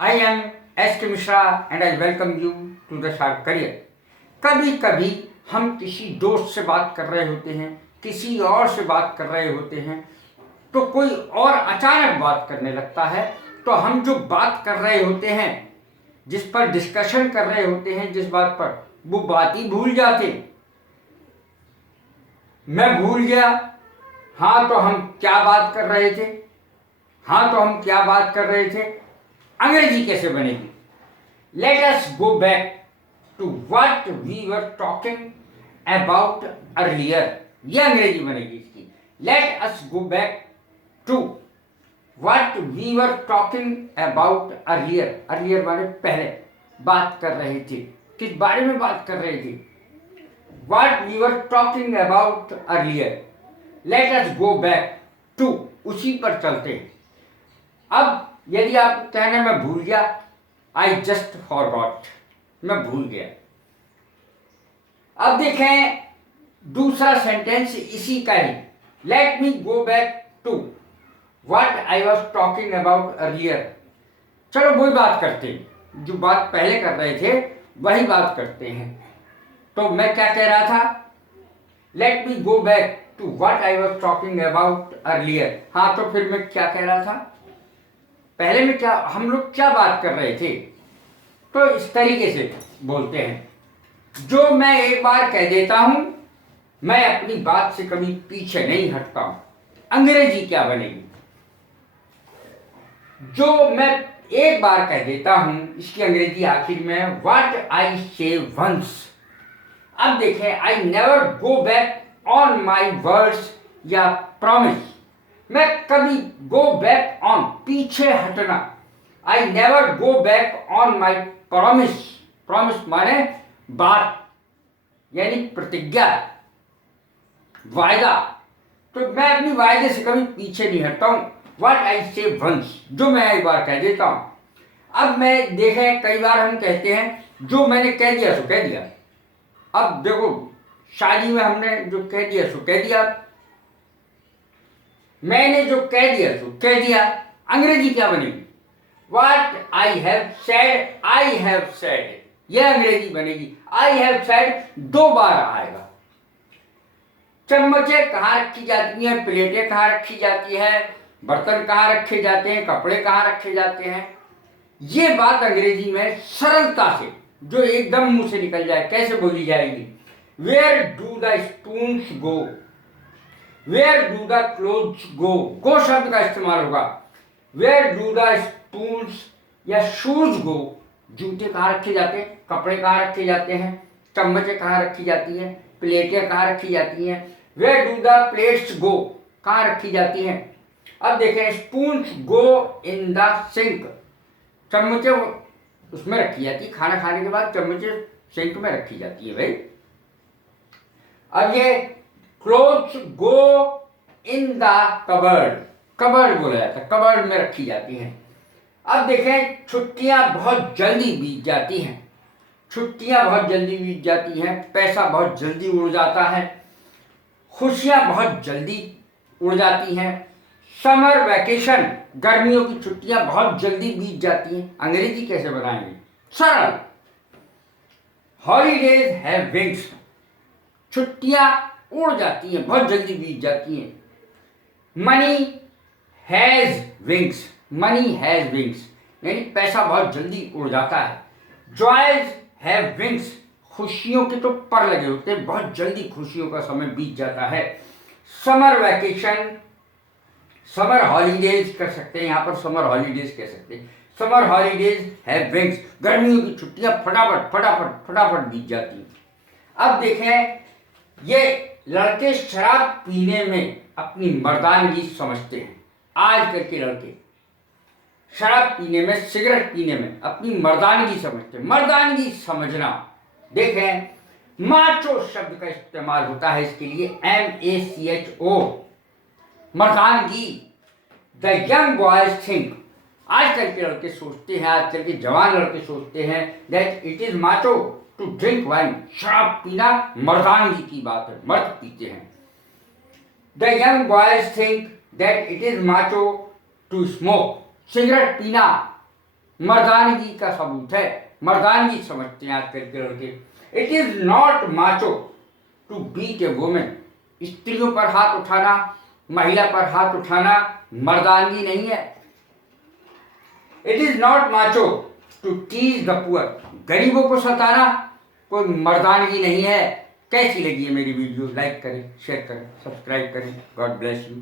I am S.K. Mishra and I welcome you to the Sharp Career. कभी कभी हम किसी दोस्त से बात कर रहे होते हैं, किसी और से बात कर रहे होते हैं, तो कोई और अचानक बात करने लगता है, तो हम जो बात कर रहे होते हैं, जिस पर डिस्कशन कर रहे होते हैं, जिस बात पर, वो बात ही भूल जाते। मैं भूल गया, हाँ तो हम क्या बात कर रहे थे, अंग्रेजी कैसे बनेगी? Let us go back to what we were talking about earlier. ये अंग्रेजी बनेगी इसकी। Let us go back to what we were talking about earlier. Earlier माने पहले बात कर रहे थे, किस बारे में बात कर रहे थे? What we were talking about earlier. Let us go back to, उसी पर चलते हैं। अब यदि आप कहना मैं भूल गया, आई जस्ट फॉरगॉट, मैं भूल गया। अब देखें दूसरा सेंटेंस इसी का ही। Let me go back to what I was talking about earlier. चलो वही बात करते हैं, जो बात पहले कर रहे थे वही बात करते हैं। तो मैं क्या कह रहा था? Let me go back to what I was talking about earlier. हाँ, तो फिर मैं क्या कह रहा था? पहले में क्या हम लोग क्या बात कर रहे थे? तो इस तरीके से बोलते हैं, जो मैं एक बार कह देता हूं, मैं अपनी बात से कभी पीछे नहीं हटता हूं। अंग्रेजी क्या बनेगी? जो मैं एक बार कह देता हूं, इसकी अंग्रेजी आखिर में व्हाट आई से वंस। अब देखें, I never go back on my words या प्रॉमिस। मैं कभी गो बैक ऑन, पीछे हटना। I never go back on my promise. Promise माने बात, यानी प्रतिज्ञा, वायदा। तो मैं अपनी वायदे से कभी पीछे नहीं हटता हूं। व्हाट आई से वंस, जो मैं एक बार कह देता हूं। अब मैं देखें, कई बार हम कहते हैं जो मैंने कह दिया सो कह दिया। अब देखो, शादी में हमने जो कह दिया सो कह दिया, मैंने जो कह दिया सो कह दिया। अंग्रेजी क्या बनेगी? What I have said, I have said। यह अंग्रेजी बनेगी। I have said दो बार आएगा। चम्मचें कहाँ रखी जाती हैं, प्लेटें कहाँ रखी जाती हैं, बर्तन कहाँ रखे जाते हैं, कपड़े कहाँ रखे जाते हैं, ये बात अंग्रेजी में सरलता से, जो एकदम मुंह से निकल जाए, कैसे बोली जाएगी? Where do the spoons go? Where do the clothes go? गो शब्द का इस्तेमाल होगा। Where do the spoons या shoes go? जूते कहाँ रखे जाते हैं, कपड़े कहाँ रखे जाते हैं, चम्मचें कहाँ रखी जाती हैं, प्लेटें कहाँ रखी जाती हैं। Where do the plates go? कहाँ रखी जाती हैं। अब देखें, spoons go in the sink। चम्मचें उसमें रखी जाती है, खाना खाने के बाद चम्मचें सिंक में रखी जाती है भाई। अब ये clothes go in the cupboard, cupboard बोला जाता है, कबर्ड में रखी जाती हैं। अब देखें, छुट्टियां बहुत जल्दी बीत जाती हैं, छुट्टियां बहुत जल्दी बीत जाती हैं, पैसा बहुत जल्दी उड़ जाता है, खुशियां बहुत जल्दी उड़ जाती हैं। समर वैकेशन, गर्मियों की छुट्टियां बहुत जल्दी बीत जाती हैं। अंग्रेजी कैसे बनाएंगे? सरल, हॉलीडेज हैव विंग्स। छुट्टियां उड़ जाती हैं, बहुत जल्दी बीत जाती हैं। Money has wings, money has wings, यानी पैसा बहुत जल्दी उड़ जाता है। जॉयज हैव विंग्स, खुशियों के तो पर लगे होते हैं, बहुत जल्दी खुशियों का समय बीत जाता है। समर वैकेशन, समर हॉलीडेज कर सकते हैं, यहाँ पर समर हॉलीडेज कह सकते हैं। समर हॉलीडेज हैव विंग्स, गर्मियों की छुट्टियां फटाफट फटाफट फटाफट बीत जाती हैं। अब देखें, ये लड़के शराब पीने में अपनी मर्दानगी समझते हैं। आजकल के लड़के शराब पीने में, सिगरेट पीने में अपनी मर्दानगी समझते हैं। मर्दानगी समझना, देखें, माचो शब्द का इस्तेमाल होता है इसके लिए, MACHO, मर्दानगी। द यंग बॉयज थिंक, आजकल के लड़के सोचते हैं, आजकल के जवान लड़के सोचते हैं, that it is macho to drink wine. शराब पीना मर्दानगी की बात है, मर्द पीते हैं। The young boys think that it is macho to smoke. Cigarette पीना मर्दानगी का सबूत है, मर्दानगी समझते हैं आजकल के लड़के। It is not macho to beat a women. स्त्रियों पर हाथ उठाना, महिला पर हाथ उठाना मर्दानगी नहीं है। It is not macho to tease the poor. गरीबों को सताना कोई मर्दानगी नहीं है। कैसी लगी है मेरी वीडियो? लाइक करें, शेयर करें, सब्सक्राइब करें। God bless you.